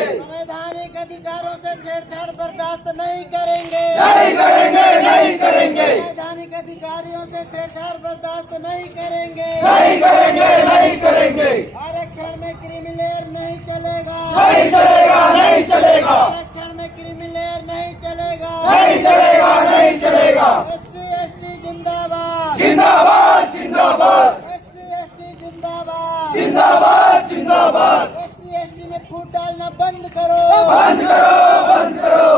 संवैधानिक अधिकारों से छेड़छाड़ बर्दाश्त नहीं करेंगे, नहीं करेंगे, नहीं करेंगे, संवैधानिक अधिकारियों से छेड़छाड़ बर्दाश्त नहीं करेंगे, नहीं करेंगे, नहीं करेंगे। आरक्षण में क्रिमिलेयर नहीं चलेगा, नहीं चलेगा, नहीं चलेगा, आरक्षण में क्रिमिलेयर नहीं चलेगा, नहीं चलेगा, नहीं चलेगा। SC/ST जिंदाबाद, जिंदाबाद, जिंदाबाद, SC/ST जिंदाबाद, जिंदाबाद, जिंदाबाद। SC/ST में फूट डालना बंद करो, बंद करो, बंद करो।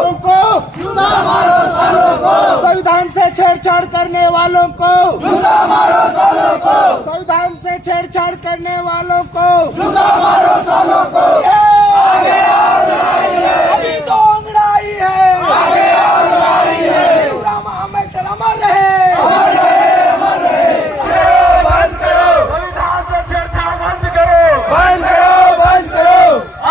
जूता मारो सालों को, संविधान से छेड़छाड़ करने वालों को, जूता मारो सालों को, संविधान से छेड़छाड़ करने वालों को, जूता मारो सालों को। आगे आओ, लड़ाई है, अभी तो अंगड़ाई है, आगे आओ, लड़ाई है। अमर रहे, अमर रहे, अमर रहे। बंद करो, संविधान से छेड़छाड़ बंद करो, बंद करो, बंद करो।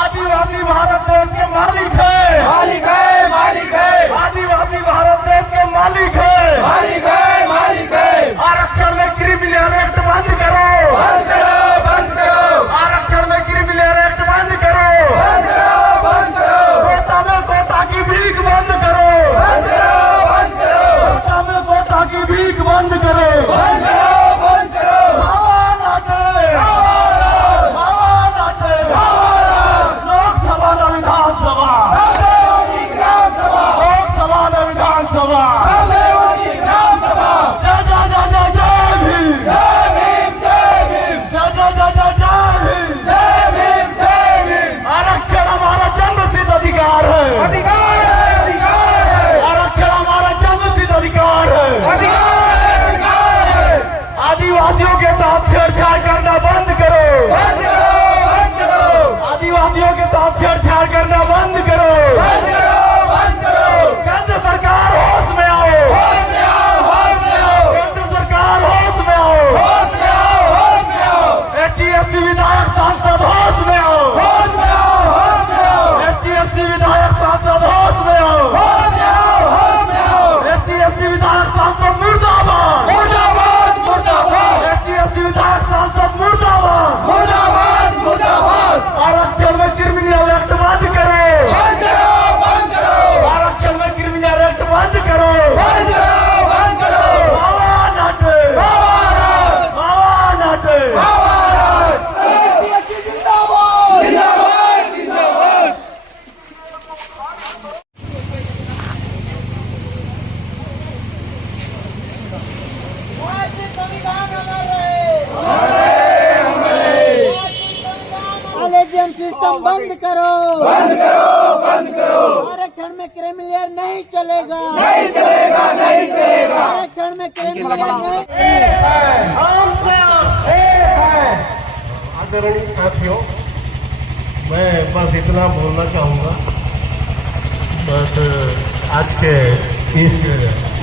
आदिवासी भारत देश के मालिक है, मालिक है, मालिक है, आदिवासी भारत देश के मालिक है, मालिक है, मालिक है। आरक्षण में क्रिमिनल एक्ट बंद करो, बंद करो, बंद करो, आरक्षण में क्रिमिनल एक्ट बंद करो, बंद करो, बंद करो, कोटा में कोटा की भीख बंद करो, बंद करो, बंद करो, कोटा में कोटा की भीख बंद करो, बंद करो, बंद करो। बाबा नाटे, बाबा नाटे, लोकसभा न विधानसभा, ग्राम सभा, लोकसभा न विधानसभा, ग्राम सभा। जय जय जय जय जय भीम, जय भीम, जय भीम, जय जय जय जय जय भीम। जय भीम, जय भीम। आरक्षण हमारा जन्मसिद्ध अधिकार है, अधिकार है, अधिकार है, आरक्षण हमारा जन्मसिद्ध अधिकार है। अधिकार है, अधिकार है। आदिवासियों के साथ छेड़छाड़ करना बंद करो, बंद करो, बंद करो, आदिवासियों के साथ छेड़छाड़ करना बंद करो। बंद करो, बंद करो। केंद्र सरकार होश में आओ, होश में आओ, होश में आओ, केंद्र सरकार होश में आओ, होश में आओ, होश में आओ, SC/ST विधायक सांसद होश में आओ, होश में आओ, होश में आओ, SC/ST विधायक सांसद होश में आओ, होश में आओ, होश में आओ। SC/ST विधायक सांसद मुर्दाबाद, मुर्दाबाद, मुर्दाबाद, SC/ST विधायक सांसद मुर्दाबाद। मुर्दाबाद, मुर्दाबाद। आरक्षण में क्रिमिनल एक्ट बंद करो, बंद करो, बंद करो, आरक्षण में क्रिमिनल एक्ट बंद करो। बंद करो, बंद करो। बाबा नाटे, बाबा राज, बाबा नाटे। बाबा राज। SC/ST जिंदाबाद, जिंदाबाद, जिंदाबाद। आज संविधान अमर रहे, कॉलेजियम सिस्टम बंद करो, बंद करो, बंद करो। आरक्षण में क्रिमिलेयर नहीं चलेगा, नहीं चलेगा, नहीं चलेगा। आरक्षण में क्रिमिलेयर नहीं। आदरणीय साथियों, मैं बस इतना बोलना चाहूँगा। बस आज के इस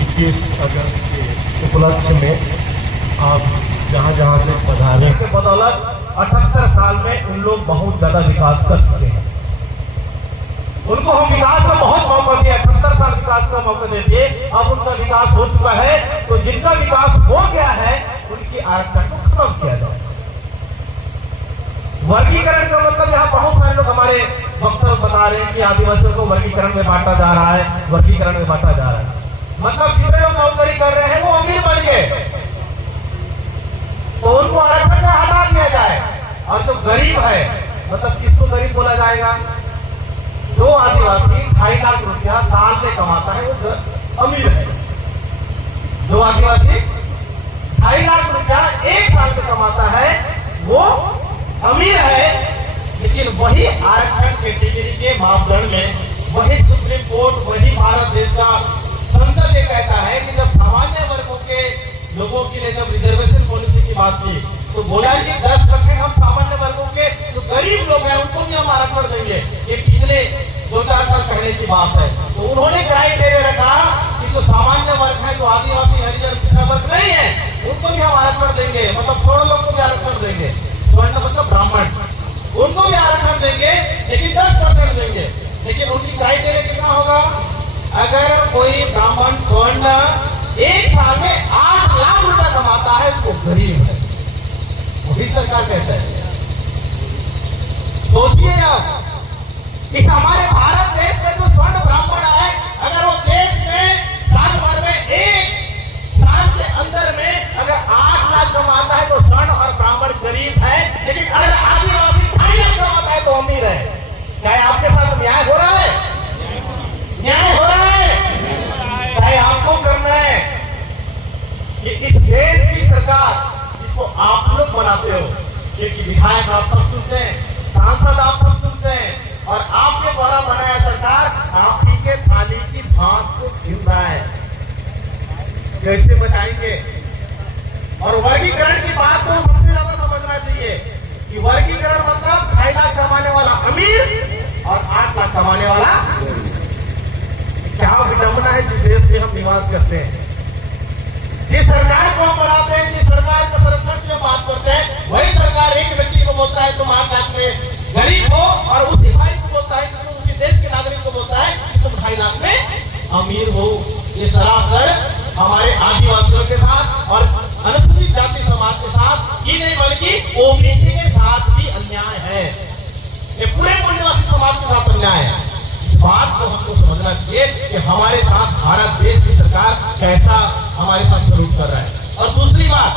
21 अगस्त के उपलक्ष्य में आप जहाँ जहाँ से पधारे के बदौलत 78 साल में उन लोग बहुत ज्यादा विकास कर चुके हैं। उनको हम विकास का बहुत मौका दिया, 78 साल विकास का मौका देते, अब उनका विकास हो चुका है। तो जिनका विकास हो गया है उनकी आरक्षण को खत्म किया जाए। वर्गीकरण का मतलब यहाँ बहुत सारे लोग हमारे वक्तव्य बता रहे हैं कि आदिवासियों को वर्गीकरण में बांटा जा रहा है, वर्गीकरण में बांटा जा रहा है। मतलब जितने लोग नौकरी कर रहे हैं वो अमीर बन गए, तो उनको आरक्षण में हटा दिया जाए। और जो गरीब है, मतलब किसको गरीब बोला जाएगा? जो आदिवासी 2.5 लाख रुपया साल में कमाता है वो अमीर है। जो आदिवासी 2.5 लाख रुपया एक साल में कमाता है वो अमीर है। लेकिन वही आरक्षण कैटेगरी के मापदंड में वही सुप्रीम कोर्ट, वही भारत देश का संसद ये कहता है कि जब सामान्य वर्गों के लोगों के लिए जब रिजर्वेशन पॉलिसी की बात की तो बोला कि 10% हम सामान्य वर्गों के जो गरीब लोग हैं उनको भी हम आरक्षण देंगे। ये पिछले 2-4 साल पहले की बात है। तो उन्होंने क्राइटेरिया रखा कि जो सामान्य वर्ग है, जो आदिवासी हरिजन पिछड़ा वर्ग नहीं है, उनको भी हम आरक्षण देंगे। मतलब 16 लोग को भी आरक्षण देंगे। स्वर्ण मतलब ब्राह्मण, उनको भी आरक्षण देंगे, लेकिन 10% देंगे। लेकिन उनकी क्राइटेरिया कितना होगा? अगर कोई ब्राह्मण स्वर्ण एक साल में 8 लाख रुपया कमाता है तो गरीब है, वही सरकार कहता है। सोचिए आप, इस हमारे भारत देश में जो स्वर्ण ब्राह्मण है, अगर वो देश में साल भर में एक साल के अंदर में अगर 8 लाख कमाता है तो स्वर्ण और ब्राह्मण गरीब है, लेकिन अगर आदिवासी 2.5 लाख कमाता है तो अमीर है। क्या आपके साथ न्याय हो रहा है? न्याय हो रहा है? क्या आपको करना है कि इस देश की सरकार जिसको आप लोग बनाते हो, क्योंकि विधायक आप सब सुनते हैं, सांसद आप सब सुनते हैं, और आपके द्वारा बनाया सरकार आप ही के थाली की भात को छीन रहा है। कैसे बचाएंगे? और वर्गीकरण की बात को सबसे ज्यादा समझना चाहिए कि वर्गीकरण मतलब 2.5 लाख कमाने वाला अमीर और 8 लाख कमाने वाला। क्या विडंबना है जिस देश में हम निवास करते हैं, जिस सरकार को हम बनाते हैं, जिस सरकार के संरक्षण की बात करते हैं, वही सरकार एक व्यक्ति को बोलता है तुम 8 लाख में गरीब हो, और उसी भाई को बोलता है कि तुम उसी देश के नागरिक को बोलता है कि तुम 2.5 लाख में अमीर हो। ये सरासर हमारे आदिवासियों के साथ और अनुसूचित जाति समाज के साथ ही नहीं बल्कि ओबीसी के साथ भी अन्याय है। ये पूरे पुण्यवासी समाज के साथ अन्याय है। इस बात को हमको समझना चाहिए कि हमारे साथ भारत देश की सरकार कैसा हमारे साथ सलूक कर रहा है। और दूसरी बात,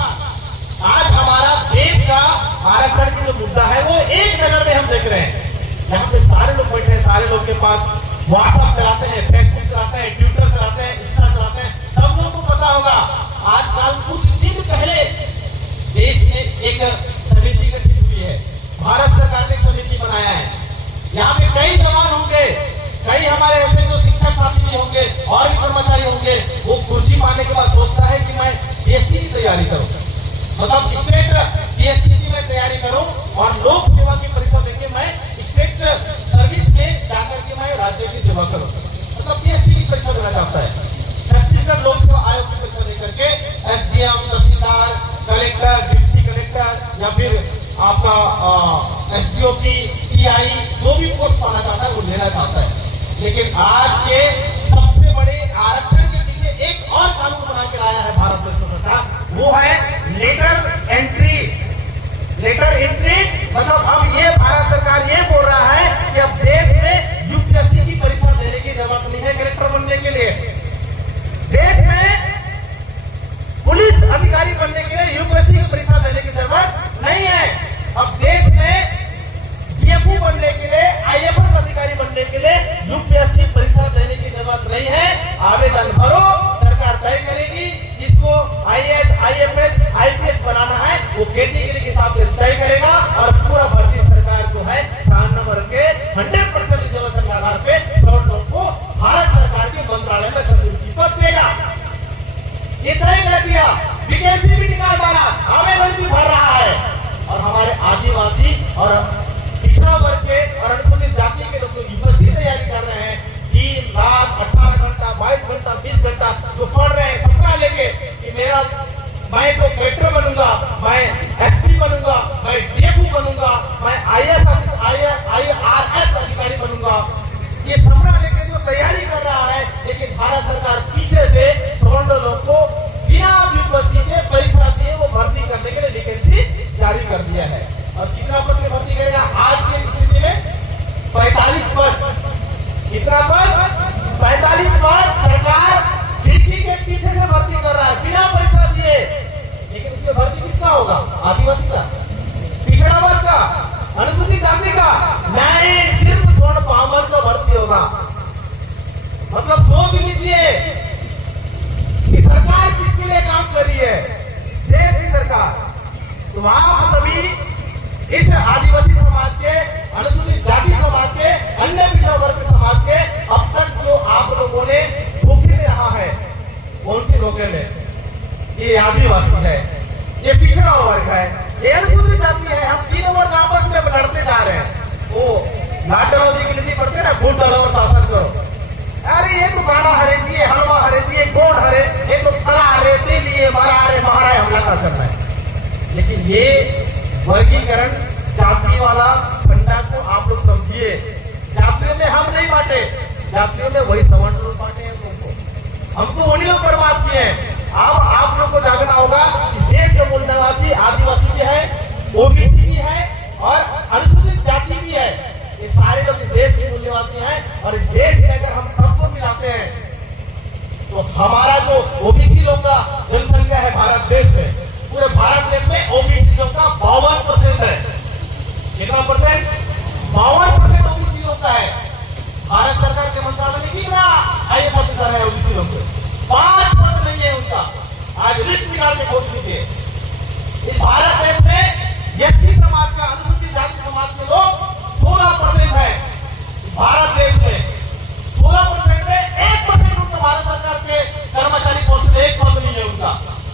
आज हमारा देश का आरक्षण की जो मुद्दा है वो एक जगह में हम देख रहे हैं, जहां पे सारे लोग बैठे हैं, सारे लोग के पास व्हाट्सएप चलाते हैं, फेसबुक चलाते हैं, ट्विटर चलाते हैं, इंस्टा चलाते हैं। सब लोगों को पता होगा आजकल कुछ दिन पहले देश में एक समिति गठित हुई है, भारत सरकार ने समिति बनाया है। यहाँ पे कई जवान होंगे, कई हमारे ऐसे जो शिक्षक साथी भी होंगे और भी कर्मचारी होंगे, वो कुर्सी पाने के बाद सोचता है कि मैं पीएससी की तैयारी करूं, मतलब स्टेट पीएससी की मैं तैयारी करूं और लोक सेवा की परीक्षा देके मैं स्टेट सर्विस में जाकर के मैं राज्य की सेवा करूं, मतलब पीएससी की परीक्षा देना चाहता है। छत्तीसगढ़ लोक सेवा आयोग की परीक्षा देकर के एसडीएम, तहसीलदार, कलेक्टर, डिप्टी कलेक्टर या फिर आपका एसडीओ की टीआई जो भी पोस्ट पाना चाहता है वो लेना चाहता है। लेकिन आज के सबसे बड़े आरक्षण के पीछे एक और कानून बना के लाया है भारत देश सरकार, वो है लेटर एंट्री। लेटर एंट्री मतलब अब ये भारत सरकार ये बोल रहा है कि अब देश में यूपीएससी की परीक्षा देने की जरूरत नहीं है कलेक्टर बनने के लिए। देश में पुलिस अधिकारी बनने के लिए यूपीएससी की परीक्षा देने की जरूरत नहीं है। अब देश में डीएफओ बनने के लिए, आईएफएस अधिकारी बनने के लिए यूपीएससी परीक्षा देने की जरूरत नहीं है। आवेदन भरो, सरकार तय करेगी जिसको आईएएस, आईएफएस, आईपीएस बनाना है वो कैटेगरी के हिसाब से तय करेगा और पूरा भर्ती सरकार जो है 3 नंबर के 100% रिजर्वेशन के आधार पे सब लोग को भारत सरकार के मंत्रालय में सचिव पद देगा। ये तय कर दिया, वैकेंसी भी निकाल डाला, आवेदन भी भर रहा है। और हमारे आदिवासी और पिछड़ा वर्ग के और अनुसूचित जाति के लोग यूपीएससी तैयारी कर रहे हैं, 3 लाख 18 घंटा 22 घंटा 20 घंटा जो पढ़ रहे हैं, सपना लेके कि मैं तो कलेक्टर बनूंगा, मैं एसपी बनूंगा, मैं डीएफओ बनूंगा, मैं आईआरएस अधिकारी बनूंगा, ये सपना लेके जो तैयारी कर रहा है। लेकिन भारत सरकार पीछे से सवर्ण लोग को बिना यूपीएससी के परीक्षा दिए वो भर्ती करने के लिए वैकेंसी जारी कर दिया है। और कितना पद में भर्ती करेगा आज की स्थिति में? 45 पद। कितना पद? 45 पद सरकार खिड़की के पीछे से भर्ती कर रहा है बिना परीक्षा दिए। लेकिन उसमें भर्ती किसका होगा? आदिवासी का, पिछड़ा वर्ग का, अनुसूचित जाति का नहीं, सिर्फ स्वर्ण पामर का भर्ती होगा। मतलब सोच लीजिए कि सरकार किसके लिए काम कर रही है? देश की सरकार। तो आप सभी इस आदिवासी समाज के, अनुसूचित जाति समाज के, अन्य पिछड़ा वर्ग समाज के अब तक जो आप लोगों ने धोखे में रहा है, कौन सी धोखे में? ये आदिवासी है, ये पिछड़ा वर्ग है, ये अनुसूचित जाति है। हम तीनों वर्ग आपस में लड़ते जा रहे हैं। वो लाडलो जी की नीति पढ़ते ना, खून डालो और शासन करो। अरे ये तो गाना हरे दिए, हलवा हरे दिए, गोड़ हरे, ये तो फला हरे, तेल लिए, मारा हरे, महाराय हमला करना है। लेकिन ये वर्गीकरण जाति वाला फंडा को आप लोग समझिए। जातियों में हम नहीं बांटे, जातियों में वही सवर्ण लोग बांटे हैं लोगों को। हमको उन्हीं लोग बर्बाद किए हैं। अब आप लोग को जागना होगा कि देश के मूल निवासी आदिवासी भी है, ओबीसी भी है और अनुसूचित जाति मूल्यवासी भी है, ये सारे लोग इस देश के मूल्यवासी हैं। और इस देश में अगर हम सबको मिलाते हैं तो हमारा जो ओबीसी लोग का जनसंख्या है भारत देश में, पूरे भारत देश में ओबीसी लोग का 52% है। कितना परसेंट? 52% ओबीसी लोग का है। भारत सरकार के मंत्रालय में कितना आईएएस ऑफिसर है ओबीसी लोग के? 5% नहीं है उनका। आज लिस्ट निकाल के खोज लीजिए। इस भारत देश में एससी समाज का, अनुसूचित जाति समाज के लोग 16% है। भारत देश में 16% में 1% उनका भारत सरकार के कर्मचारी पोस्ट 1% नहीं है उनका।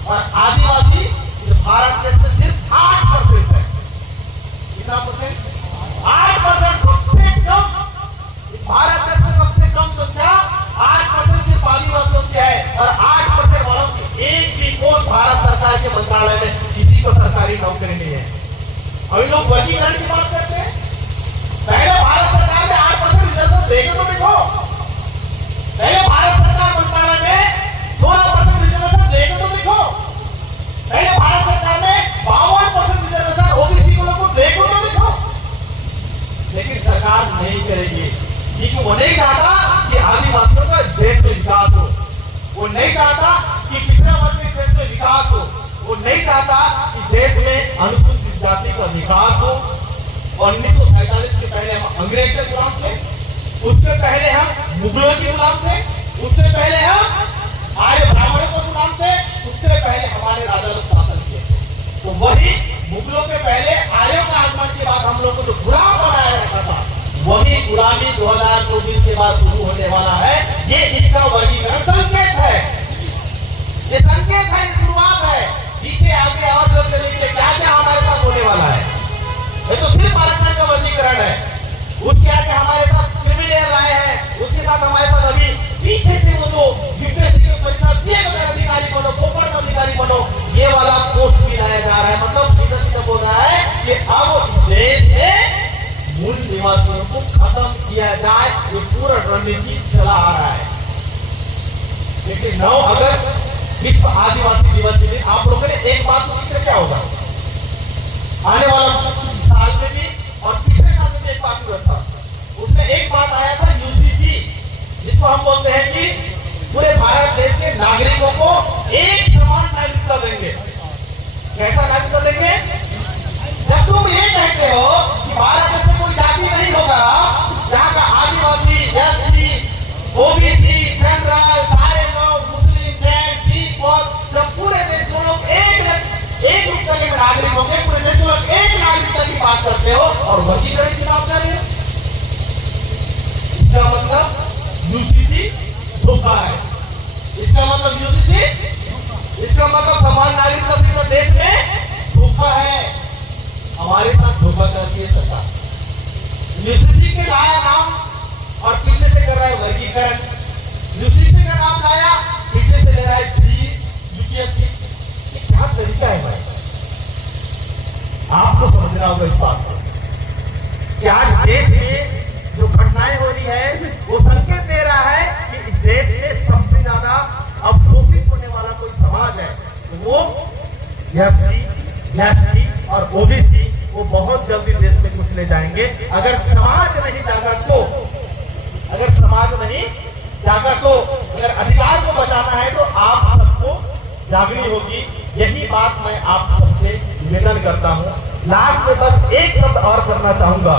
और आदिवासी इस भारत देश में सिर्फ 8% है। कितना परसेंट? 8%। सबसे कम भारत देश में सबसे कम संख्या 8% सिर्फ आदिवासियों की है। और 8% वालों की एक भी पोस्ट भारत सरकार के मंत्रालय में किसी को सरकारी नौकरी नहीं है। अभी लोग वर्गीकरण की बात करते हैं। पहले भारत सरकार में 8% रिजर्वेशन देखे तो देखो। पहले भारत सरकार मंत्रालय में 16% रिजर्वेशन देखे तो देखो। पहले भारत सरकार में 52% रिजर्वेशन ओबीसी को लोगों को देखो तो देखो। लेकिन सरकार नहीं करेगी, क्योंकि वो नहीं चाहता कि आदिवासियों का देश में विकास हो। वो नहीं चाहता कि पिछड़ा वर्ग के देश में विकास हो। वो नहीं चाहता कि देश में अनुसूचित जाति का विकास हो। 1947 के पहले हम अंग्रेज के गुलाम थे, उससे पहले हम मुगलों के गुलाम थे, उससे पहले हम आर्य ब्राह्मणों को गुलाम थे, उससे पहले हमारे राजा लोग शासन किए। तो वही मुगलों के पहले आर्यों का आगमन के बाद हम लोग को जो गुलाम बनाया जाता था, वही गुलामी 2024 के बाद शुरू होने वाला है। ये इसका वर्गीकरण संकेत है, ये संकेत है, शुरुआत है। पीछे आगे और सब करने के लिए क्या क्या हमारे साथ होने वाला है? ये तो सिर्फ आरक्षण का वर्गीकरण है। उसके आगे हमारे साथ क्रिमिनल आए हैं, उसके साथ हमारे साथ अभी पीछे से वो जो यूपीएससी की परीक्षा दिए बगैर अधिकारी बनो, पोपड़ का अधिकारी बनो, ये वाला पोस्ट भी लाया जा रहा है। मतलब सीधा सीधा बोल रहा है कि अब इस देश में मूल निवासियों को खत्म किया जाए, ये पूरा रणनीति चला आ रहा है। लेकिन 9 अगस्त विश्व आदिवासी दिवस के दिन आप लोगों ने एक बात को क्या होगा, आने वाला साल में भी और पिछले साल में भी एक बात हुआ था। उसमें एक बात आया था यूसीसी, जिसको हम बोलते हैं कि पूरे भारत देश के नागरिकों को एक समान नागरिकता देंगे। कैसा नागरिकता देंगे? जब तुम ये कहते हो कि भारत देश में कोई जाति नहीं होगा, यहाँ का आदिवासी, एससी, ओबीसी, जनरल, सारे लोग, मुस्लिम, जैन, सिख और जब पूरे देश में लोग एक रूप के नागरिक होंगे, पूरे देश में लोग एक नागरिकता की बात करते हो और वर्गीकरण की बात कर रहे हो, इसका मतलब यूसीसी धोखा है। इसका मतलब यूसीसी, इसका मतलब समान नागरिकता का देश में धोखा है। हमारे साथ धोखा करती है सरकार। यूसीसी के लाया नाम और पीछे से कर रहा है वर्गीकरण। यूसीसी का नाम लाया, पीछे से ले रहा है यूपीएससी। क्या तरीका है भाई? आपको समझना होगा इस बात को कि आज देश में जो घटनाएं हो रही है वो संकेत दे रहा है कि इस देश में सबसे ज्यादा अवशोषित होने वाला कोई समाज है तो वो एससी, एसटी और ओबीसी, वो बहुत जल्दी देश में कुचले जाएंगे। अगर समाज नहीं जागा तो, अगर समाज नहीं जागा तो, अगर अधिकार को बचाना है तो आप सबको जागनी होगी। यही बात मैं आप सबसे निवेदन करता हूं। लास्ट में बस एक शब्द और करना चाहूंगा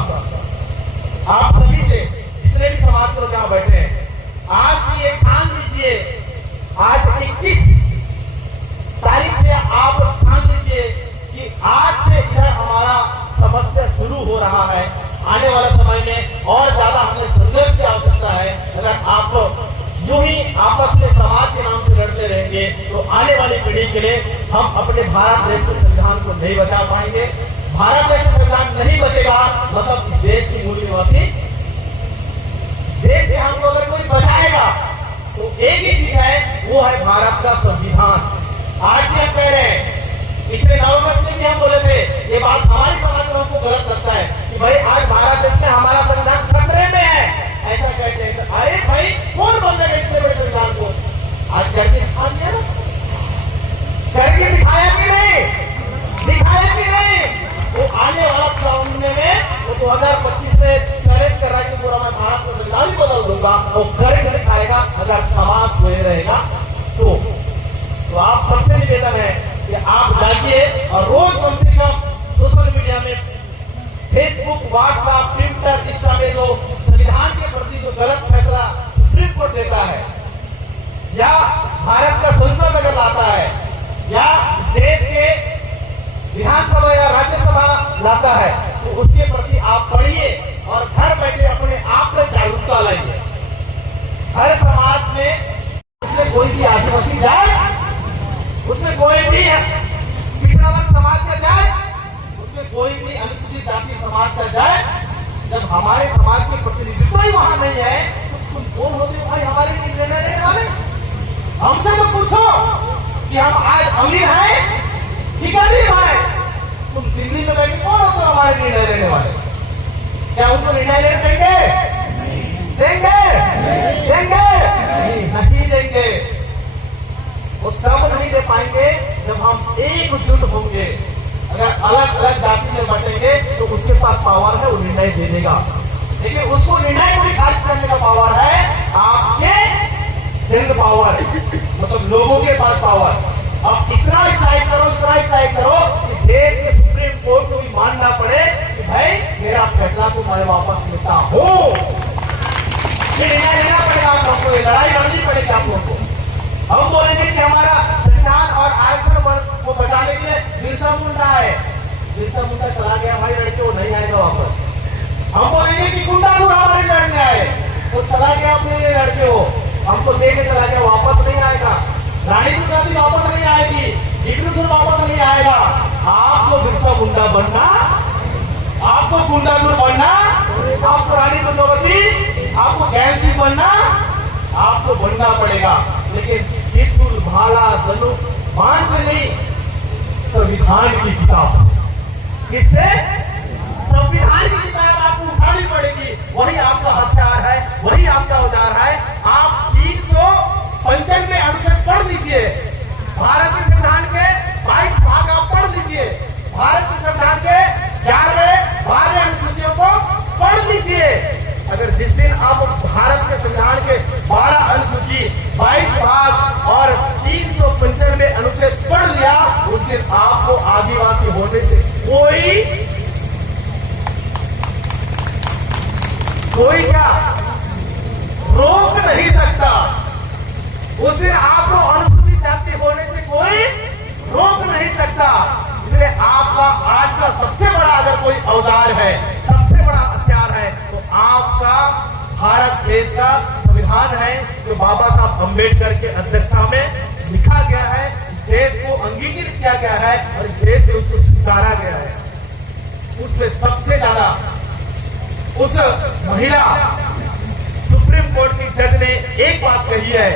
आप सभी से, जितने भी समाज के लोग यहाँ बैठे हैं, आज भी एक ठान लीजिए, आज 21 तारीख से आप ठान लीजिए कि आज से यह हमारा समस्या शुरू हो रहा है। आने वाले समय में और ज्यादा हमें संघर्ष की आवश्यकता है। अगर आप यूं ही आपस में समाज के नाम से लड़ते रहेंगे तो आने वाली पीढ़ी के लिए हम अपने भारत देश के संविधान को नहीं बचा पाएंगे। भारत देश का संविधान नहीं बचेगा मतलब इस देश की मूल निवासी देश से हम लोग अगर कोई बचाएगा तो एक ही चीज है, वो है भारत का संविधान। आज भी हम कह रहे हैं, पिछले 9 अगस्त में भी हम बोले थे, ये बात हमारी समाज में हमको गलत लगता है कि भाई आज भारत देश में हमारा संविधान खतरे में है, ऐसा कहते हैं। अरे भाई कौन बंदेगा इतने बड़े संविधान को? आज करके दिखा दिया ना, करके दिखाया कि नहीं, दिखाया कि नहीं? वो आने वाला 2025 में, वो 2025 वो करके दिखाएगा अगर समाज सोए रहेगा तो आप सबसे निवेदन है कि आप जाइए और रोज कम से कम सोशल मीडिया में फेसबुक, व्हाट्सएप, ट्विटर, इंस्टा में जो संविधान के प्रति जो गलत फैसला सुप्रीम कोर्ट देता है या भारत का संसद अगर लाता है या देश के विधानसभा या राज्यसभा लाता है तो उसके प्रति आप पढ़िए और घर बैठे अपने आप में जागरूकता लाइए। हर समाज में उसमें कोई भी आदिवासी जाए, उसमें कोई भी पिछड़ा वर्ग समाज का जाए, उसमें कोई भी अनुसूचित जाति समाज का जाए, जब हमारे समाज के प्रतिनिधित्व ही वहां नहीं है तो तुम कौन होते भाई हमारे लिए निर्णय लेने वाले? हमसे तो पूछो कि हम आज अमीर हैं कि गरीब हैं। तुम दिल्ली में बैठे कौन होते हो हमारे निर्णय लेने वाले? क्या उनको निर्णय लेने देंगे? देंगे? देंगे? नहीं देंगे। वो तब नहीं दे पाएंगे जब हम एकजुट होंगे। अगर अलग अलग जाति में बटेंगे तो उसके पास पावर है, वो निर्णय दे देगा, लेकिन उसको निर्णय को भी खारिज करने का पावर है आपके जनता पावर, मतलब लोगों के पास पावर। अब इतना स्ट्राइक करो कि देश के सुप्रीम कोर्ट को भी मानना पड़े कि भाई मेरा फैसला तो मैं वापस लेता हूं। निर्णय लेना पड़ेगा आप लोगों को, लड़ाई लड़नी पड़ेगी आप लोगों को। हम बोलेंगे कि हमारा संविधान और आरक्षण को बचाने के लिए बिरसा मुंडा है, बिरसा मुंडा चला गया भाई लड़के, वो नहीं आएगा वापस। हम बोलेंगे कि गुंडागुर हमारे लड़ने आए, वो चला गया अपने लड़के हो, हमको देके चला गया, वापस नहीं आएगा। रानी दुर्गावती वापस नहीं आएगी, इग्नूर वापस नहीं आएगा। आपको बिरसा मुंडा बनना, आपको गुंडागुर बनना, आपको रानी दुर्गावती, आपको गैंग सिंह बनना, आपको बनना पड़ेगा। लेकिन बिल्कुल भाला धनु मान से नहीं, संविधान की किताब, किससे? संविधान की किताब आपको उठानी पड़ेगी। वही आपका हथियार है, वही आपका औजार है। आप 395 अनुच्छेद पढ़ लीजिए, भारत के संविधान के 22 भाग आप पढ़ लीजिए, भारत के संविधान के 11वें 12वें अनुसूचियों को पढ़ लीजिए। अगर जिस दिन आप भारत के संविधान के 12 अनुसूची, 22 भाग और 395 अनुच्छेद पढ़ लिया, उस दिन आपको आदिवासी होने से कोई क्या रोक नहीं सकता। उस दिन आपको अनुसूचित जाति होने से कोई रोक नहीं सकता। इसलिए आपका आज का सबसे बड़ा अगर कोई औजार है, सबसे बड़ा हथियार है, तो आपका भारत देश का संविधान है, जो बाबा साहब अम्बेडकर के अध्यक्षता में लिखा गया है, देश को अंगीकृत किया गया है और इस देश से उसको स्वीकारा गया है। उसमें सबसे ज्यादा उस महिला सुप्रीम कोर्ट की जज ने एक बात कही है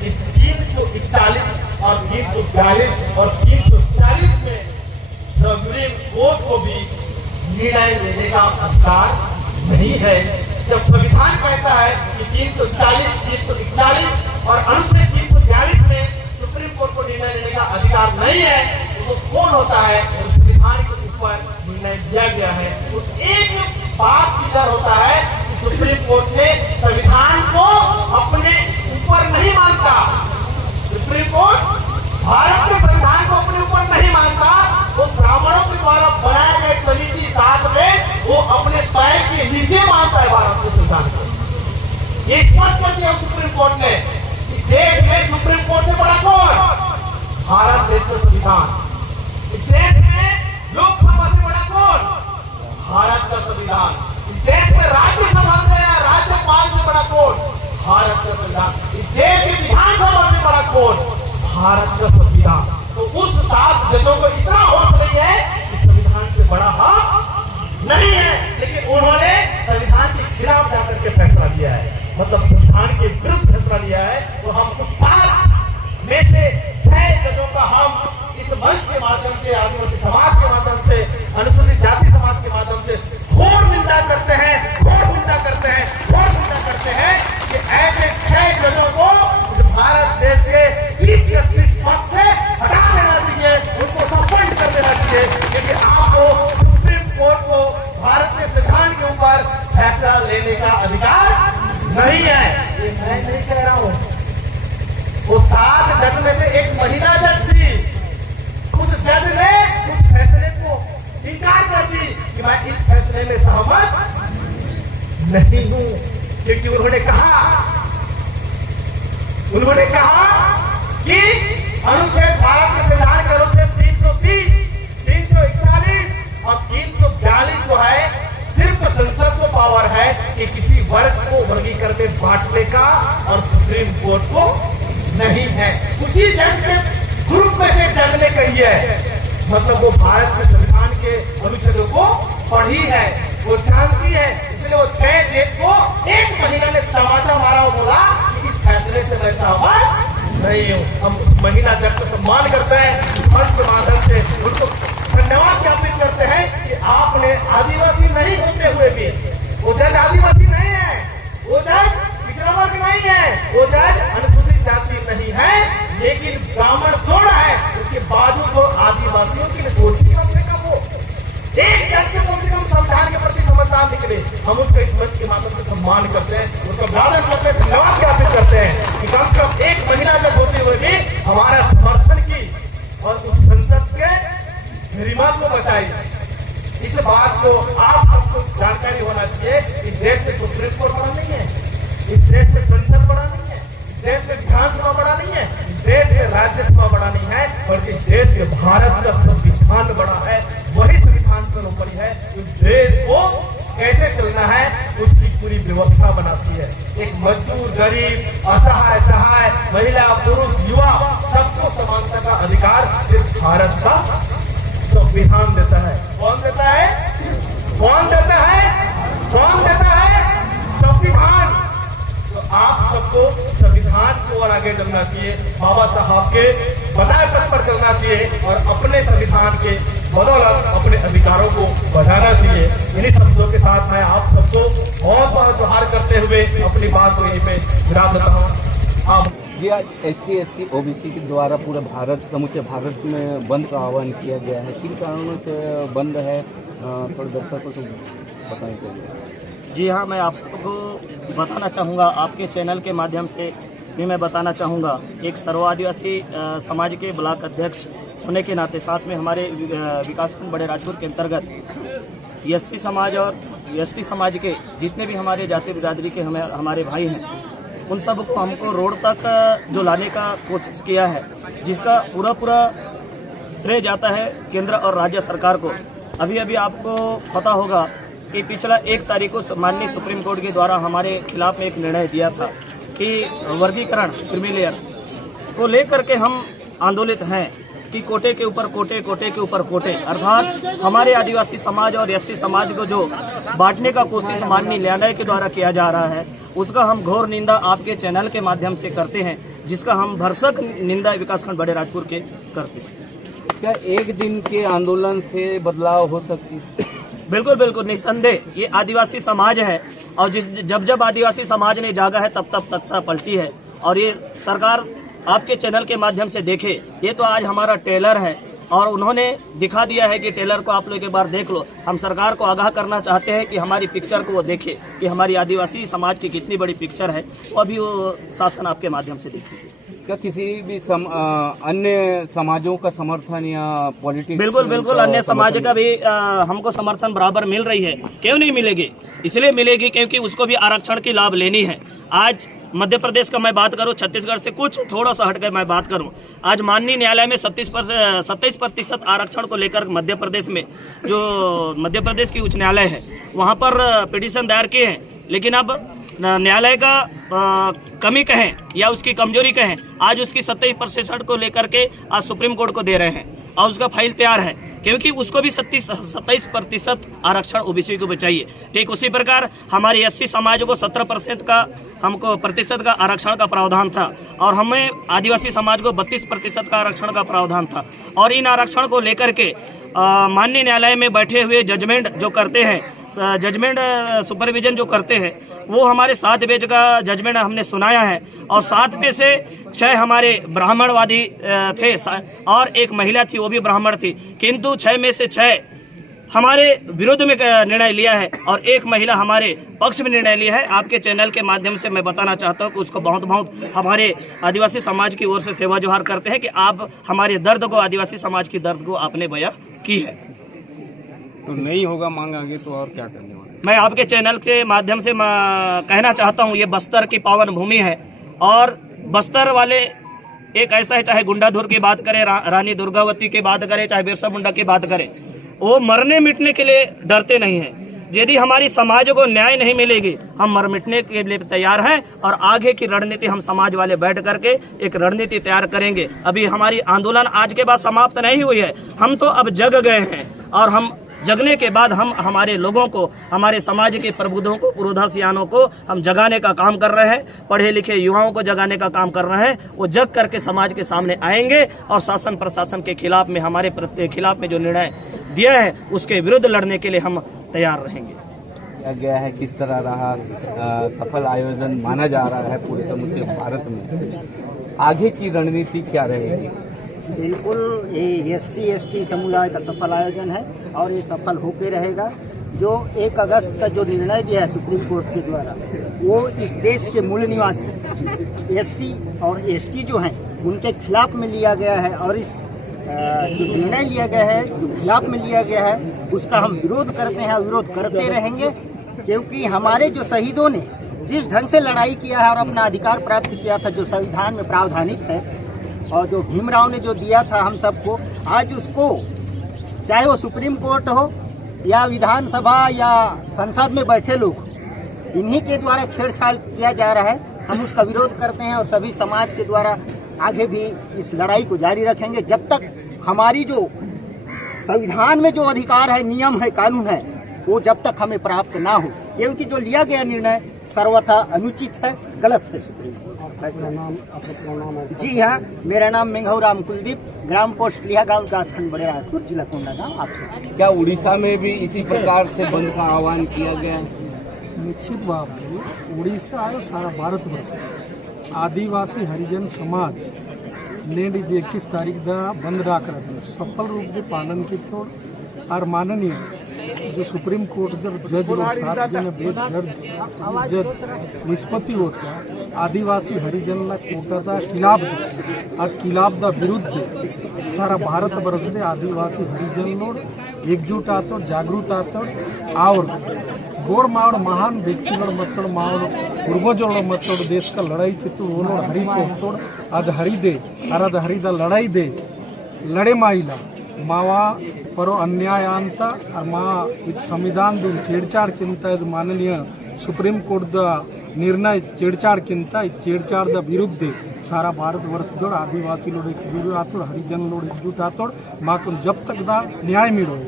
कि 341 और 342 और 340 में सुप्रीम कोर्ट को भी निर्णय लेने का अधिकार नहीं है। जब संविधान कहता है कि 340, 341 और अनुच्छेद 342 में सुप्रीम कोर्ट को निर्णय लेने का अधिकार नहीं है, तो कौन होता है? संविधान के ऊपर निर्णय दिया गया है। तो एक बात क्लियर होता है कि सुप्रीम कोर्ट ने संविधान को अपने ऊपर नहीं मानता। सुप्रीम कोर्ट भारत के संविधान को अपने ऊपर नहीं मानता, वो ब्राह्मणों के द्वारा बनाए गए समिति 7 में वो अपने पैर के नीचे मानता है भारत के संविधान को। ये स्पष्ट कर दिया सुप्रीम कोर्ट ने। इस देश में सुप्रीम कोर्ट से बड़ा कौन? भारत देश का संविधान। इस देश में लोकसभा से बड़ा कौन? भारत का संविधान। इस देश में राज्यसभा से या राज्यपाल से बड़ा कौन? भारत का संविधान। इस देश की विधानसभा से बड़ा कौन? भारत का संविधान। तो उस 7 जजों को इतना होश नहीं है कि संविधान से बड़ा हक नहीं है, लेकिन उन्होंने संविधान के खिलाफ जाकर के फैसला लिया है, मतलब संविधान के विरुद्ध फैसला लिया है। तो हम उस 7 में से 6 जजों का हम इस मंच के माध्यम से, आदिवासी समाज के माध्यम से, अनुसूचित जाति समाज के माध्यम से घोर निंदा करते हैं, घोर निंदा करते हैं, घोर निंदा करते हैं कि ऐसे 6 जजों को भारत देश के चीफ जस्टिस पद से हटा देना चाहिए, उनको सस्पेंड कर देना चाहिए, क्योंकि आपको सुप्रीम कोर्ट को भारत के संविधान के ऊपर फैसला लेने का अधिकार नहीं है। जज में से एक महिला जज थी। उस जज ने उस फैसले को स्वीकार कर दी कि मैं इस फैसले में सहमत नहीं हूं, क्योंकि उन्होंने कहा कि अनुच्छेद भारत के संविधान के अनुच्छेद 330, 341 और 342 जो है सिर्फ संसद को पावर है कि किसी वर्ग को वर्गीकरण में बांटने का, और सुप्रीम कोर्ट को नहीं है। उसी जज के ग्रुप में से जज ने कही है, मतलब वो भारत के संविधान के अनुच्छेदों को पढ़ी है, वो जानती है, इसलिए वो 6 देश को एक महीना में तमाचा मारा और बोला कि इस फैसले से मैं सहमत नहीं हूँ। हम उस महिला जज का सम्मान करते हैं, मंच के माध्यम से उनको धन्यवाद ज्ञापित करते हैं कि आपने आदिवासी नहीं होते हुए भी, वो जज आदिवासी नहीं है, वो जज पिछड़ा वर्ग नहीं है, वो जज अनुसूचित जाति नहीं है, लेकिन ब्राह्मण सोना है, उसके बावजूद वो आदिवासियों की सोची कम से कम वो एक जज के कम से कम संविधान के प्रति समझदार निकले। हम उसका इस मंच के माध्यम से सम्मान करते हैं, उसका अभिवादन करते हैं, धन्यवाद ज्ञापित करते हैं कि कम से कम एक महिला जज होते हुए भी हमारा समर्थन की और उस संसद के गरिमा को बचाई। इस बात को आप सबको जानकारी होना चाहिए। इस देश में सुप्रीम कोर्ट बड़ा नहीं है, इस देश में संसद बड़ा नहीं है, इस देश में विधानसभा बड़ा नहीं है, इस देश में राज्यसभा बड़ा नहीं है, बल्कि देश के भारत का संविधान बड़ा है। वही संविधान सर्वोपरि है। उस देश को कैसे चलना है उसकी पूरी व्यवस्था बनाती है। एक मजदूर, गरीब, असहाय, सहाय, महिला, पुरुष, युवा, सबको समानता का अधिकार सिर्फ भारत का संविधान देता है। कौन देता है? कौन देता है? कौन देता है? संविधान। तो आप सबको संविधान की ओर आगे चलना चाहिए, बाबा साहब के बनाए पथ पर चलना चाहिए और अपने संविधान के बदौलत अपने अधिकारों को बढ़ाना चाहिए। इन्हीं शब्दों के साथ मैं आप सबको बहुत बहुत जोहार करते हुए अपनी बात को यहीं पे विराम देता हूँ। आप जी, आज ST/SC OBC के द्वारा पूरे भारत, समूचे भारत में बंद का आह्वान किया गया है। किन कारणों से बंद है, थोड़े दर्शकों को बताएं। जी हाँ, मैं आप सबको बताना चाहूँगा, आपके चैनल के माध्यम से भी मैं बताना चाहूँगा। एक सर्व आदिवासी समाज के ब्लॉक अध्यक्ष होने के नाते, साथ में हमारे विकासखंड बड़े राजपुर के अंतर्गत SC समाज और ST समाज के जितने भी हमारे जाति बिरादरी के हमारे भाई हैं, उन सब को हमको रोड तक जो लाने का कोशिश किया है, जिसका पूरा श्रेय जाता है केंद्र और राज्य सरकार को। अभी आपको पता होगा कि पिछला 1 तारीख को माननीय सुप्रीम कोर्ट के द्वारा हमारे खिलाफ में एक निर्णय दिया था कि वर्गीकरण क्रीमी को लेकर के हम आंदोलित हैं कि कोटे के ऊपर कोटे, कोटे के ऊपर कोटे, अर्थात हमारे आदिवासी समाज और SC समाज को जो बांटने का कोशिश माननीय न्यायालय के द्वारा किया जा रहा है, उसका हम घोर निंदा आपके चैनल के माध्यम से करते हैं, जिसका हम भरसक निंदा विकासखंड बड़े राजपुर के करते हैं। क्या एक दिन के आंदोलन से बदलाव हो सकती है? बिल्कुल निस्संदेह। ये आदिवासी समाज है और जब आदिवासी समाज ने जागा है तब तख्ता पलटी है। और ये सरकार आपके चैनल के माध्यम से देखे, ये तो आज हमारा टेलर है और उन्होंने दिखा दिया है कि टेलर को आप लोग एक बार देख लो। हम सरकार को आगाह करना चाहते हैं कि हमारी पिक्चर को वो देखे कि हमारी आदिवासी समाज की कितनी बड़ी पिक्चर है, वो अभी वो शासन आपके माध्यम से देखिए। क्या किसी भी अन्य समाजों का समर्थन या पॉलिटिक्स? बिल्कुल अन्य समाज का भी हमको समर्थन बराबर मिल रही है। क्यों नहीं मिलेगी? इसलिए मिलेगी क्योंकि उसको भी आरक्षण की लाभ लेनी है। आज मध्य प्रदेश का मैं बात करूं, छत्तीसगढ़ से कुछ थोड़ा सा हटकर मैं बात करूं, आज माननीय न्यायालय में 27% आरक्षण को लेकर मध्य प्रदेश में, जो मध्य प्रदेश की उच्च न्यायालय है, वहां पर पिटीशन दायर किए हैं। लेकिन अब न्यायालय का कमी कहें या उसकी कमजोरी कहें, आज उसकी 27% को लेकर के आज सुप्रीम कोर्ट को दे रहे हैं और उसका फाइल तैयार है, क्योंकि उसको भी 27% आरक्षण OBC को चाहिए। ठीक उसी प्रकार हमारे SC समाज को 17% का हमको प्रतिशत का आरक्षण का प्रावधान था और हमें आदिवासी समाज को 32% का आरक्षण का प्रावधान था। और इन आरक्षण को लेकर के माननीय न्यायालय में बैठे हुए जजमेंट जो करते हैं, जजमेंट सुपरविजन जो करते हैं, वो हमारे 7 पेज का जजमेंट हमने सुनाया है और 7 में से 6 हमारे ब्राह्मणवादी थे और एक महिला थी, वो भी ब्राह्मण थी। किंतु 6 में से 6 हमारे विरोध में निर्णय लिया है और एक महिला हमारे पक्ष में निर्णय लिया है। आपके चैनल के माध्यम से मैं बताना चाहता हूं कि उसको बहुत बहुत हमारे आदिवासी समाज की ओर से सेवा जोहार करते हैं कि आप हमारे दर्द को, आदिवासी समाज की दर्द को आपने बयां की है। तो नहीं होगा मांग आगे तो और क्या करने वाले? मैं आपके चैनल के माध्यम से कहना चाहता हूं, ये बस्तर की पावन भूमि है और बस्तर वाले एक ऐसा है, चाहे गुंडाधुर की बात करें, रानी दुर्गावती की बात करें, चाहे बिरसा मुंडा की बात करें, वो मरने मिटने के लिए डरते नहीं हैं। यदि हमारी समाज को न्याय नहीं मिलेगी, हम मर मिटने के लिए तैयार हैं और आगे की रणनीति हम समाज वाले बैठ करके एक रणनीति तैयार करेंगे। अभी हमारी आंदोलन आज के बाद समाप्त नहीं हुई है, हम तो अब जग गए हैं और हम जगने के बाद हम हमारे लोगों को, हमारे समाज के प्रबुद्धों को, पुरोधासियानों को हम जगाने का काम कर रहे हैं। पढ़े लिखे युवाओं को जगाने का काम कर रहे हैं। वो जग करके समाज के सामने आएंगे और शासन प्रशासन के खिलाफ में, हमारे खिलाफ में जो निर्णय दिया है उसके विरुद्ध लड़ने के लिए हम तैयार रहेंगे। किया गया है, किस तरह रहा सफल आयोजन माना जा रहा है पूरे समूचे भारत में, आगे की रणनीति क्या रहेगी? बिल्कुल, ये SC ST समुदाय का सफल आयोजन है और ये सफल होके रहेगा। जो 1 अगस्त का जो निर्णय दिया है सुप्रीम कोर्ट के द्वारा, वो इस देश के मूल निवासी SC और ST जो हैं उनके खिलाफ में लिया गया है और इस जो निर्णय लिया गया है, जो खिलाफ में लिया गया है, उसका हम विरोध करते हैं, विरोध करते रहेंगे। क्योंकि हमारे जो शहीदों ने जिस ढंग से लड़ाई किया है और अपना अधिकार प्राप्त किया था, जो संविधान में प्रावधानित है और जो भीमराव ने जो दिया था हम सबको, आज उसको चाहे वो सुप्रीम कोर्ट हो या विधानसभा या संसद में बैठे लोग, इन्हीं के द्वारा छेड़छाड़ किया जा रहा है। हम उसका विरोध करते हैं और सभी समाज के द्वारा आगे भी इस लड़ाई को जारी रखेंगे जब तक हमारी जो संविधान में जो अधिकार है, नियम है, कानून है, वो जब तक हमें प्राप्त ना हो। क्योंकि जो लिया गया निर्णय सर्वथा अनुचित है, गलत है। सुप्रीम कोर्ट जी हाँ, मेरा नाम मेघऊ राम कुलदीप, ग्राम पोस्ट लिया गाँव, झारखंड, बड़े रायपुर, जिला कोंडागांव। आपसे क्या उड़ीसा में भी इसी प्रकार से बंद का आह्वान किया गया है? निश्चित बात है, उड़ीसा और सारा भारतवर्ष आदिवासी हरिजन समाज ने 21 तारीख का बंद राख रखा सफल रूप से पालन की तोड़ और माननीय जो सुप्रीम कोर्ट जब जज और 7 जन जज निष्पत्ति होता आदिवासी हरिजन कोटा खिलाफ आज खिलाफ द विरुद्ध सारा भारत वर्ष में आदिवासी हरिजन लोग एकजुट आते जागृत आते और गोड़ मावड़ महान व्यक्तिगढ़ मत्तोड़ मावड़ पूर्वजोड़ मत्तोड़ देश का लड़ाई कितु वो लोग हरी तोड़ अद हरी दे अरद हरिद लड़ाई दे लड़े माइला मावा परो अन्याय अंत मा संविधान छेड़छाड़ किंत माननीय सुप्रीम कोर्ट द निर्णय छेड़छाड़ किंत छेड़छाड़ द विरुद्ध सारा भारत वर्ष जोड़ आदिवासी लोग एकजुट आतोड़ हरिजन लोग एकजुट आतोड़ माको जब तक दा न्याय मिलो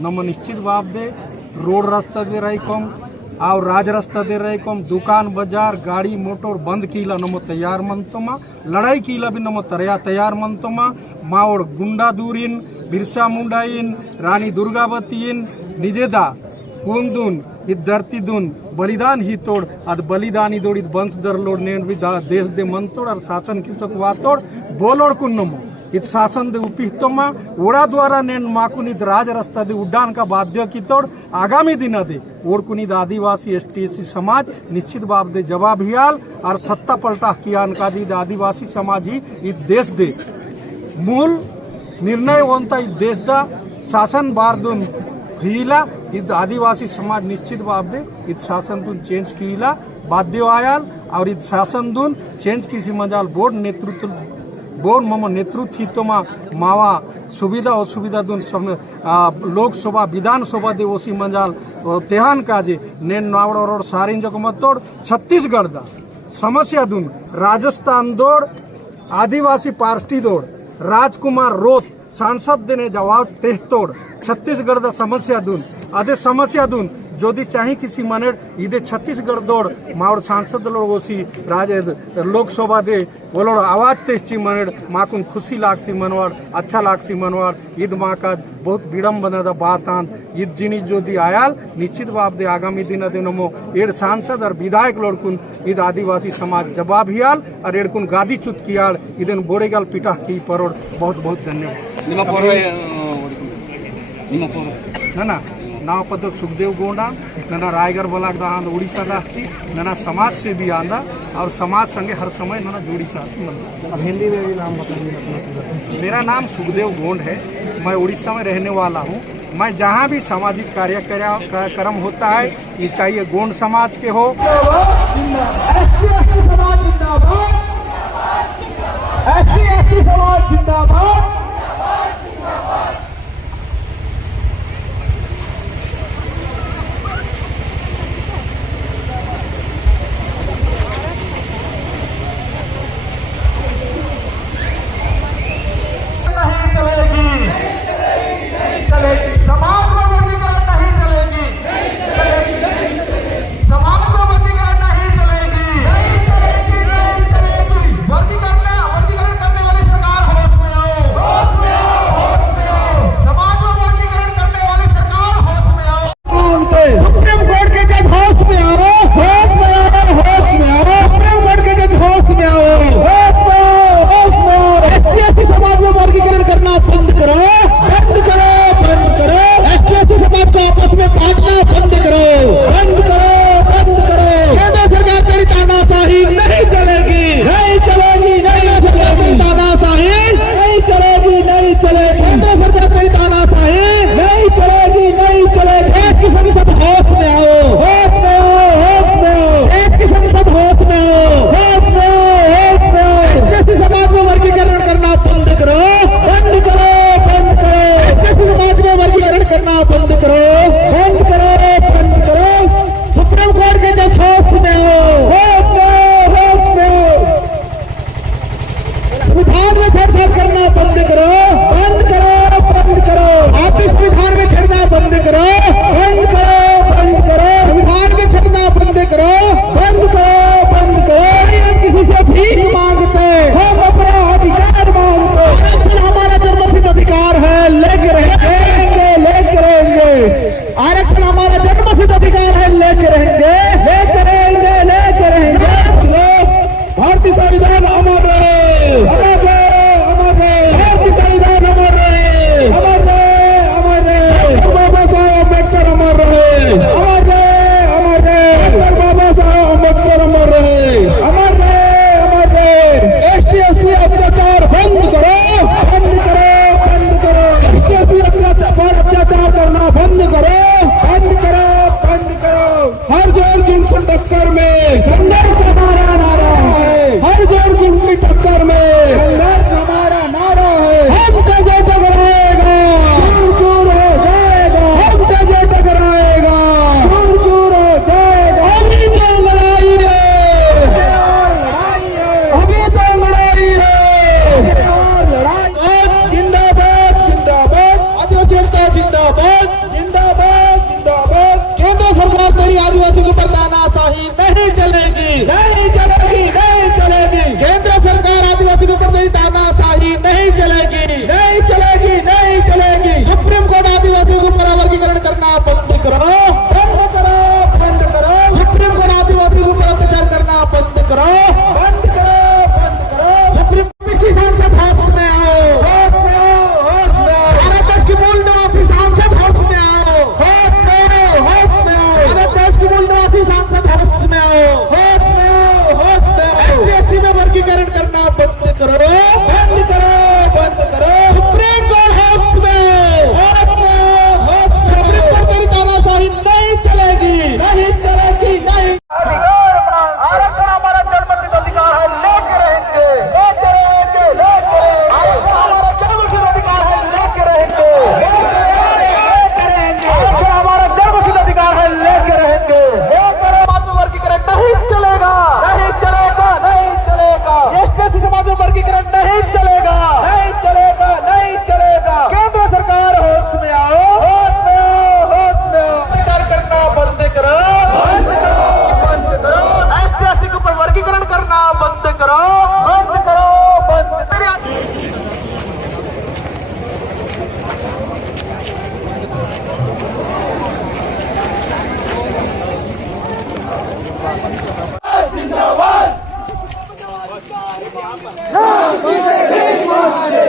नम निश्चित बाब दे रोड रास्ता दे रही कम और राज रास्ता दे रही कम दुकान बाजार गाड़ी मोटर बंद कीला नमो तैयार मनतोमा लड़ाई कीला भी नमो तैयार मनतोमा मावड़ गुंडा दूरिन बिरसा मुंडाइन रानी दुर्गावतीन निजेदा कुंदुन धरती दुन बलिदान ही तोड़ अद बलिदानी दौड़ बंश दर लोड ने भी देश दे मन तोड़ और शासन किसक वातोड़ बोलोड़ कुन्नमो इत शासन दे उपिहितोमा ओड़ा द्वारा नेन माकुनिद राज रास्ता दे उड्डान का बाध्य की तोड़ आगामी दिन दे ओड़कुनिद आदिवासी ST समाज निश्चित बाब दे जवाब हियाल और सत्ता पलटा कियान का दी आदिवासी समाज ही इत देश दे मूल निर्णय वंता इत देश दा शासन बारदुन हीला इत आदिवासी समाज निश्चित बाब दे इत शासन दुन चेंज कीला बाध्य आयाल और इत शासन दुन चेंज किसी मजाल बोर्ड नेतृत्व बोर्ड मम नेतृत्व मावा सुविधा असुविधा दुन लोकसभा विधानसभा दे ओसी मंजाल तेहान काजे नेन नावड़ और सारिन जगमतोड़ छत्तीसगढ़ दा समस्या दुन राजस्थान दौड़ आदिवासी पार्टी दौड़ राजकुमार रोत सांसद ने जवाब तेहतोड़ छत्तीसगढ़ दा समस्या दुन अदे समस्या दुन जोदी चाहे किसी मनेड इदे छत्तीसगढ़ दौड़ मावड़ सांसद लोग ओसी राज लोकसभा दे वो लोग आवाज तेची मनेड माकुन खुशी लागसी मनवाड़ अच्छा लागसी मनवाड़ ईद माँ का बहुत विडम्बना दा बात आन ईद जिनिस जोदी आयाल निश्चित बाब दे आगामी दिन दे नमो एड सांसद और विधायक लोड़कुन ईद आदिवासी समाज जवाब हियाल और एड़कुन गादी चुत कियाल इदन बोड़ेगाल पिटा की परोड़ बहुत बहुत धन्यवाद। ನನ್ನ ನಾವು ಪದ सुखदेव गोंडा नना रायगढ़ ब्लॉक दा उड़ीसा राष्ट्रीय नना समाज से भी आंदा और समाज संगे हर समय नना जोड़ी साथ अब हिंदी में भी नाम बताइए। मेरा नाम सुखदेव गोंड है, मैं उड़ीसा में रहने वाला हूँ। मैं जहाँ भी सामाजिक कार्यक्रम होता है, ये चाहिए गोंड समाज के हो, SC समाज जिंदाबाद।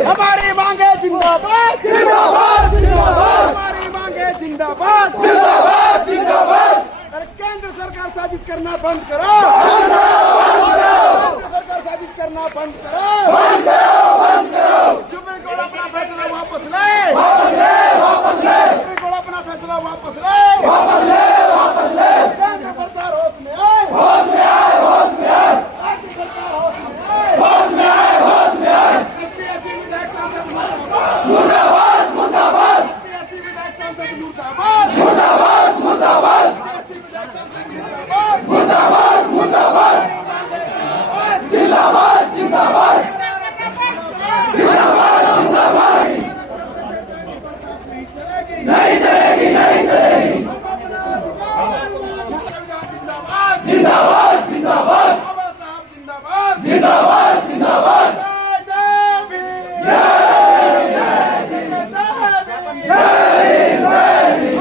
हमारी मांगे जिंदाबाद जिंदाबाद जिंदाबाद हमारी मांगे जिंदाबाद। साजिश करना बंद करो, सरकार साजिश करना बंद करो। सुप्रीम कोर्ट अपना फैसला वापस ले, सुप्रीम कोर्ट अपना फैसला वापस ले। केंद्र सरकार होश में आए, राज्य सरकार होश में आए। SC विधायक सांसद मुर्दाबाद, SC विधायक सांसद मुर्दाबाद, SC विधायक सांसद मुर्दाबाद। जिंदाबाद जिंदाबाद नहीं चलेगी, नहीं चलेगी। जिंदाबाद जिंदाबाद बाबा साहब जिंदाबाद, जिंदाबाद जिंदाबाद।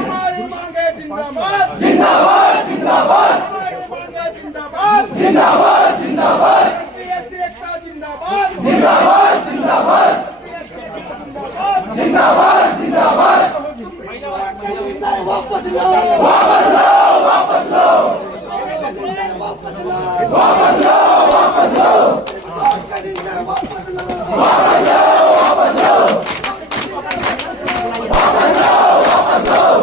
हमारी मांगे जिंदाबाद, जिंदाबाद जिंदाबाद। हमारी मांगे जिंदाबाद, जिंदाबाद जिंदाबाद। SC एकता जिंदाबाद, जिंदाबाद जिंदाबाद। जिंदाबाद जिंदाबाद। वापस लो, वापस लो, वापस लो, वापस लो, वापस लो, वापस लो, वापस लो, वापस लो।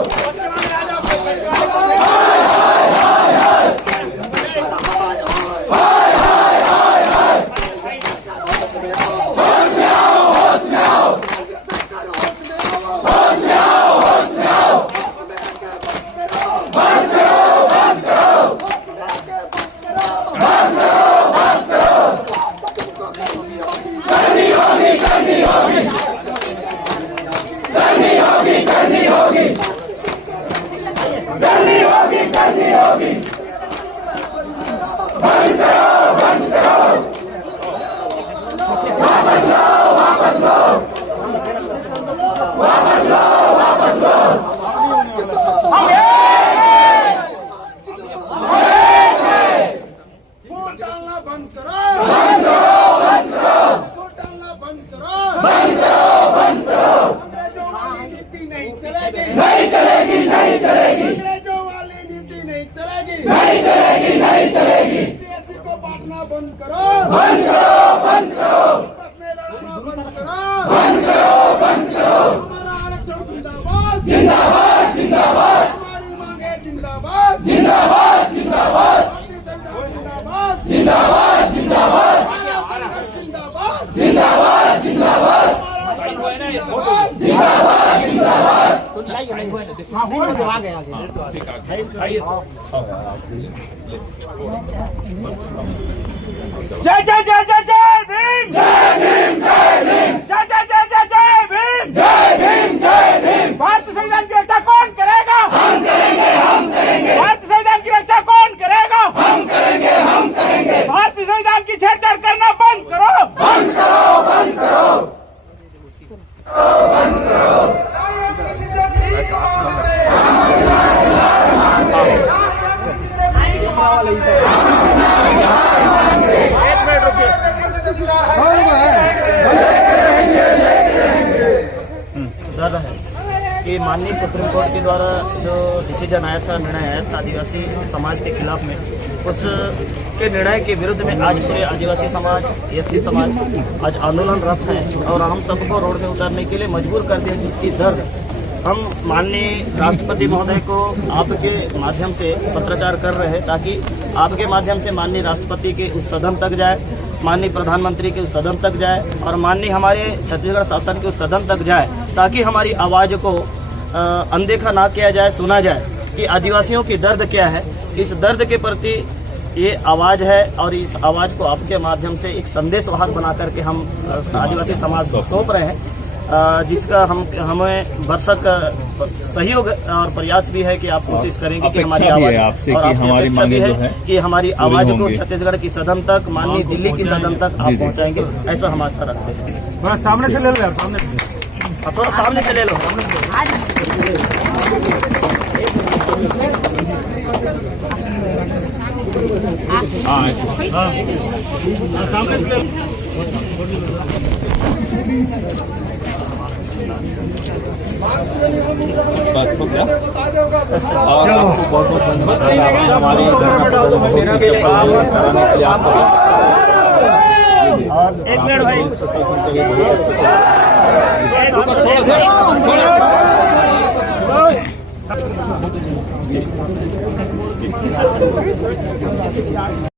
जय जय जय जय जय भीम, जय भीम, जय भीम, जय जय जय जय जय भीम, जय भीम, जय भीम। भारतीय संविधान की रक्षा कौन करेगा? हम करेंगे, हम करेंगे। भारतीय संविधान की रक्षा कौन करेगा? हम करेंगे, हम करेंगे। भारतीय संविधान की छेड़छाड़ करना बंद करो, बंद करो, बंद करो, बंद करो। ज्यादा है कि माननीय सुप्रीम कोर्ट के द्वारा जो डिसीजन आया था, निर्णय आया था आदिवासी समाज के खिलाफ में, उस के निर्णय के विरुद्ध में आज पूरे आदिवासी समाज, SC समाज आज आंदोलनरत है और हम सबको रोड में उतारने के लिए मजबूर कर दिया, जिसकी दर्द हम माननीय राष्ट्रपति महोदय को आपके माध्यम से पत्राचार कर रहे हैं, ताकि आपके माध्यम से माननीय राष्ट्रपति के उस सदन तक जाए, माननीय प्रधानमंत्री के उस सदन तक जाए और माननीय हमारे छत्तीसगढ़ शासन के उस सदन तक जाए, ताकि हमारी आवाज़ को अनदेखा ना किया जाए, सुना जाए कि आदिवासियों की दर्द क्या है। इस दर्द के प्रति ये आवाज़ है और इस आवाज़ को आपके माध्यम से एक संदेश वाहक बना करके हम आदिवासी समाज को सौंप रहे हैं, जिसका हमें भरसक सहयोग और प्रयास भी है कि आप कोशिश करेंगे कि हमारी आवाज़ आपसे कि हमारी मांगे जो है कि हमारी आवाज़ को छत्तीसगढ़ की सदन तक, माननीय दिल्ली की सदन तक आप पहुंचाएंगे, ऐसा हम आशा रखते हैं। थोड़ा सामने से ले लो, सामने से, थोड़ा सामने से ले लो। सामने से ले लो। बस हो गया। और आपको बहुत बहुत धन्यवाद हमारी कराने के लिए आपको एक मिनट भाई, थोड़ा